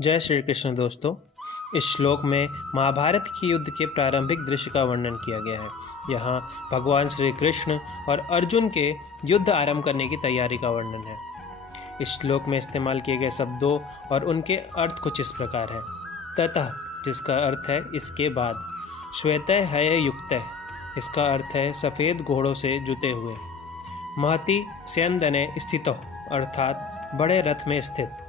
जय श्री कृष्ण दोस्तों। इस श्लोक में महाभारत के युद्ध के प्रारंभिक दृश्य का वर्णन किया गया है। यहाँ भगवान श्री कृष्ण और अर्जुन के युद्ध आरंभ करने की तैयारी का वर्णन है। इस श्लोक में इस्तेमाल किए गए शब्दों और उनके अर्थ कुछ इस प्रकार है। ततः, जिसका अर्थ है इसके बाद। श्वेतः हय युक्तः, इसका अर्थ है सफ़ेद घोड़ों से जुते हुए। महति स्यंदने स्थितो, अर्थात बड़े रथ में स्थित।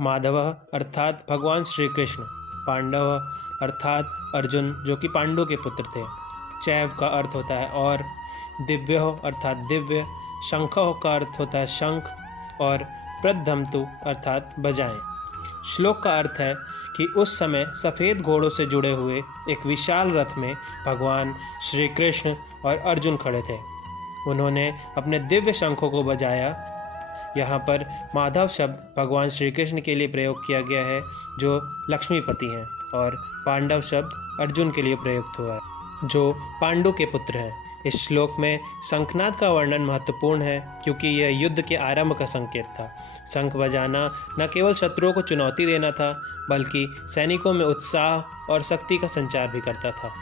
माधव अर्थात भगवान श्री कृष्ण। पांडव अर्थात अर्जुन जो कि पांडु के पुत्र थे। चैव का अर्थ होता है और। दिव्य अर्थात दिव्य। शंख का अर्थ होता है शंख और प्रद्धमतु अर्थात बजाएं। श्लोक का अर्थ है कि उस समय सफ़ेद घोड़ों से जुड़े हुए एक विशाल रथ में भगवान श्री कृष्ण और अर्जुन खड़े थे। उन्होंने अपने दिव्य शंखों को बजाया। यहाँ पर माधव शब्द भगवान श्री कृष्ण के लिए प्रयोग किया गया है जो लक्ष्मीपति हैं, और पांडव शब्द अर्जुन के लिए प्रयुक्त हुआ है जो पांडु के पुत्र हैं। इस श्लोक में शंखनाद का वर्णन महत्वपूर्ण है क्योंकि यह युद्ध के आरंभ का संकेत था। शंख बजाना न केवल शत्रुओं को चुनौती देना था बल्कि सैनिकों में उत्साह और शक्ति का संचार भी करता था।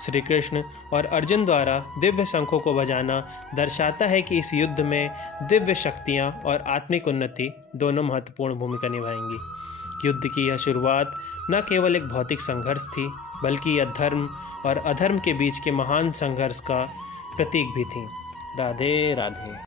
श्री कृष्ण और अर्जुन द्वारा दिव्य शंखों को बजाना दर्शाता है कि इस युद्ध में दिव्य शक्तियाँ और आत्मिक उन्नति दोनों महत्वपूर्ण भूमिका निभाएंगी। युद्ध की यह शुरुआत न केवल एक भौतिक संघर्ष थी बल्कि यह धर्म और अधर्म के बीच के महान संघर्ष का प्रतीक भी थी। राधे राधे।